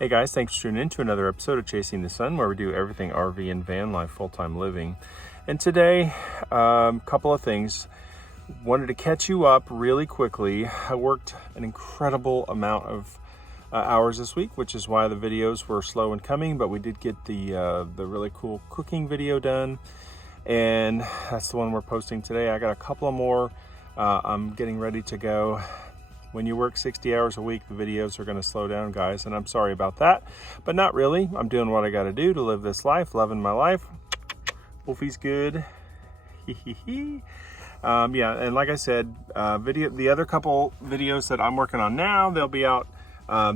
Hey guys, thanks for tuning in to another episode of Chasing the Sun, where we do everything RV and van life, full-time living. And today, couple of things. Wanted to catch you up really quickly. I worked an incredible amount of hours this week, which is why the videos were slow in coming, but we did get the really cool cooking video done, and that's the one we're posting today. I got a couple of more. I'm getting ready to go. When you work 60 hours a week, the videos are going to slow down, guys, and I'm sorry about that, but not really. I'm doing what I got to do to live this life, loving my life. Wolfie's good. Yeah, and like I said, the other couple videos that I'm working on now, they'll be out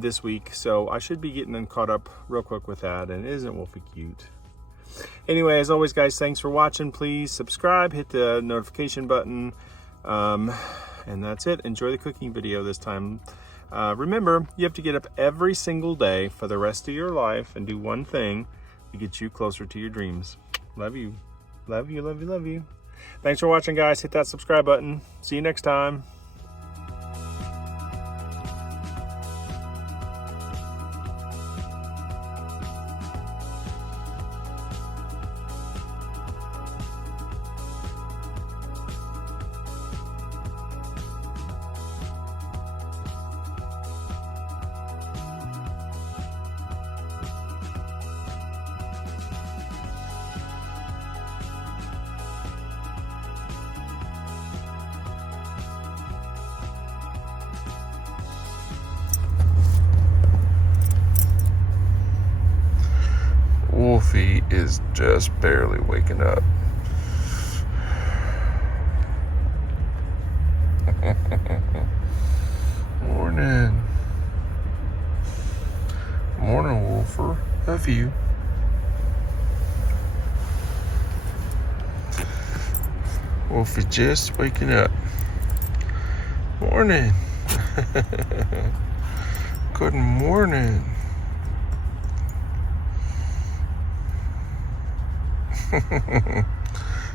this week, so I should be getting them caught up real quick with that. And isn't Wolfie cute? Anyway, as always, guys, thanks for watching. Please subscribe, hit the notification button. And that's it. Enjoy the cooking video this time. Remember, you have to get up every single day for the rest of your life and do one thing to get you closer to your dreams. Love you. Love you, love you, love you. Thanks for watching, guys. Hit that subscribe button. See you next time. Wolfie is just barely waking up. Morning. Morning, Wolfer. Love you. Wolfie just waking up. Morning. Good morning.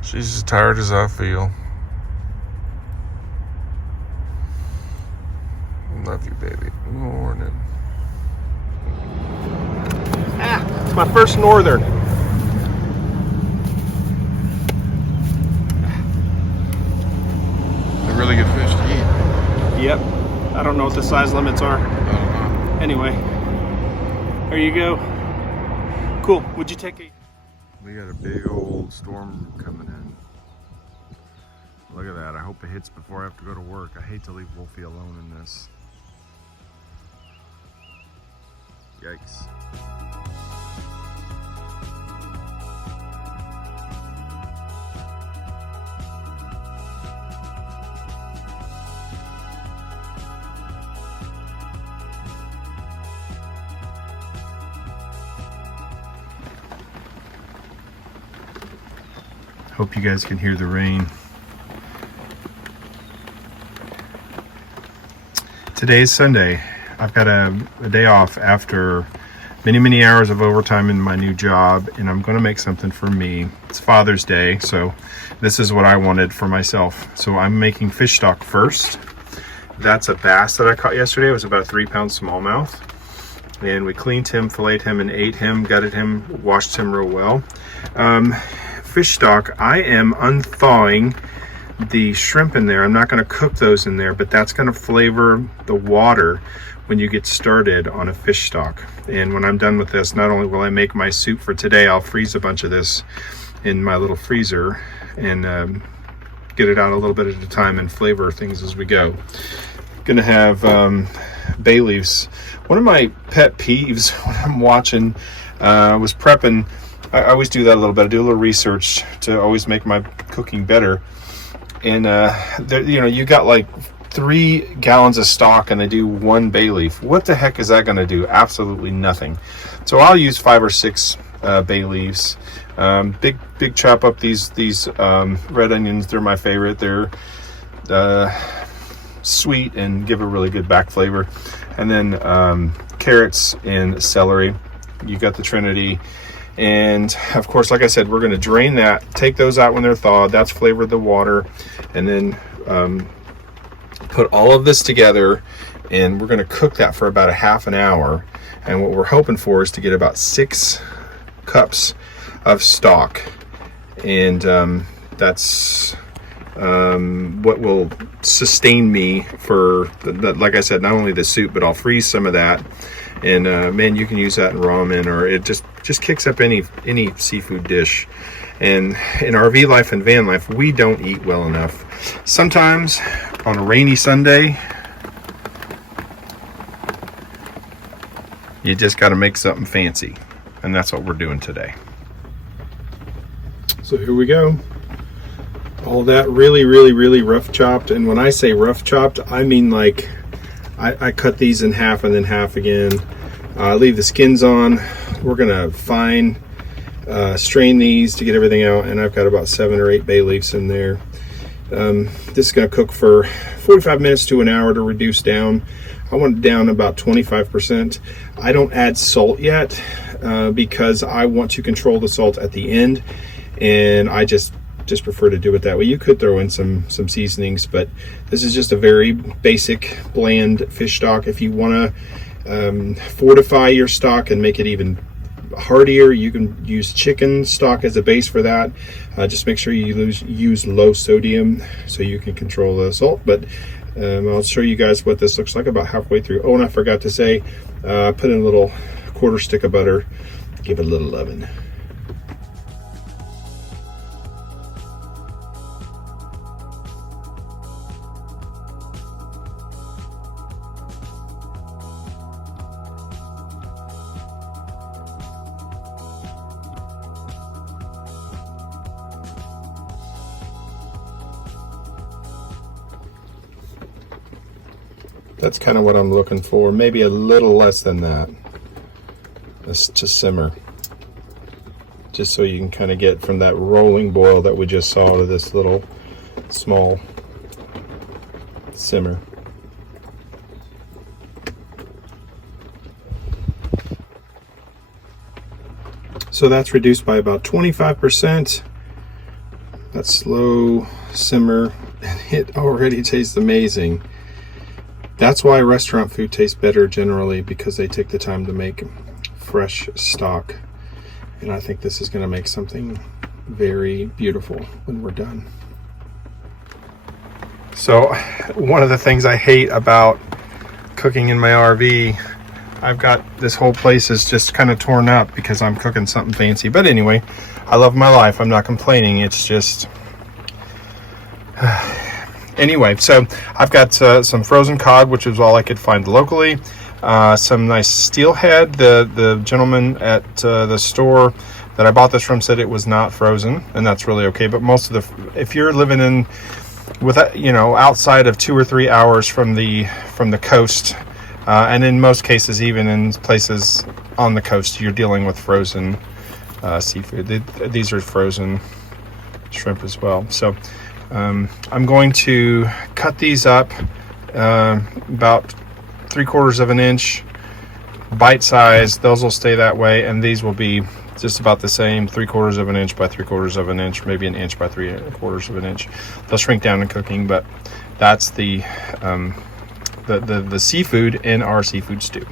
She's as tired as I feel. Love you, baby. Good morning. It's my first northern. A really good fish to eat. Yep. I don't know what the size limits are. Anyway, there you go. Cool. Would you take a... We got a big old storm coming in. Look at that. I hope it hits before I have to go to work. I hate to leave Wolfie alone in this. Yikes. Hope you guys can hear the rain. Today is Sunday. I've got a day off after many hours of overtime in my new job, and I'm gonna make something for me. It's Father's Day, so this is what I wanted for myself. So I'm making fish stock first. That's a bass that I caught yesterday. It was about a 3-pound smallmouth. And we cleaned him, filleted him, and ate him, gutted him, washed him real well. Fish stock, I am unthawing the shrimp in there. I'm not going to cook those in there, but that's going to flavor the water when you get started on a fish stock. And when I'm done with this, not only will I make my soup for today, I'll freeze a bunch of this in my little freezer and get it out a little bit at a time and flavor things as we go. Gonna have bay leaves. One of my pet peeves when I'm watching, was prepping. I always do that a little bit. I do a little research to always make my cooking better. And you got like 3 gallons of stock and they do 1 bay leaf. What the heck is that going to do? Absolutely nothing. So I'll use 5 or 6 bay leaves. Big chop up these red onions. They're my favorite. They're sweet and give a really good back flavor. And then carrots and celery. You got the Trinity. And of course, like I said, we're going to drain that, take those out when they're thawed. That's flavored the water. And then put all of this together, and we're going to cook that for about a half an hour. And what we're hoping for is to get about 6 cups of stock, and that's what will sustain me for like I said, not only the soup, but I'll freeze some of that. And man, you can use that in ramen, or it just kicks up any seafood dish. And in RV life and van life, we don't eat well enough. Sometimes on a rainy Sunday, you just got to make something fancy, and that's what we're doing today. So here we go. All that really rough chopped. And when I say rough chopped, I mean like I cut these in half and then half again. Leave the skins on. We're gonna fine strain these to get everything out, and I've got about 7 or 8 bay leaves in there. This is gonna cook for 45 minutes to an hour to reduce down. I want it down about 25%. I don't add salt yet because I want to control the salt at the end, and I just prefer to do it that way. You could throw in some seasonings, but this is just a very basic bland fish stock. If you want to fortify your stock and make it even heartier, you can use chicken stock as a base for that. Just make sure you use low sodium so you can control the salt. But I'll show you guys what this looks like about halfway through. Oh, and I forgot to say, put in a little 1/4 stick of butter, give it a little oven. That's kind of what I'm looking for, maybe a little less than that. Let's just simmer, just so you can kind of get from that rolling boil that we just saw to this little small simmer. So that's reduced by about 25%. That slow simmer, and it already tastes amazing. That's why restaurant food tastes better generally, because they take the time to make fresh stock. And I think this is going to make something very beautiful when we're done. So one of the things I hate about cooking in my RV, I've got this whole place is just kind of torn up because I'm cooking something fancy. But anyway, I love my life. I'm not complaining. It's just... Anyway, so I've got some frozen cod, which is all I could find locally. Some nice steelhead. The gentleman at the store that I bought this from said it was not frozen, and that's really okay. But most of if you're living in outside of 2 or 3 hours from the coast, and in most cases even in places on the coast, you're dealing with frozen seafood. These are frozen shrimp as well. So I'm going to cut these up about 3/4 of an inch, bite size. Those will stay that way, and these will be just about the same, 3/4 of an inch by 3/4 of an inch, maybe an inch by 3/4 of an inch. They'll shrink down in cooking, but that's the seafood in our seafood stew.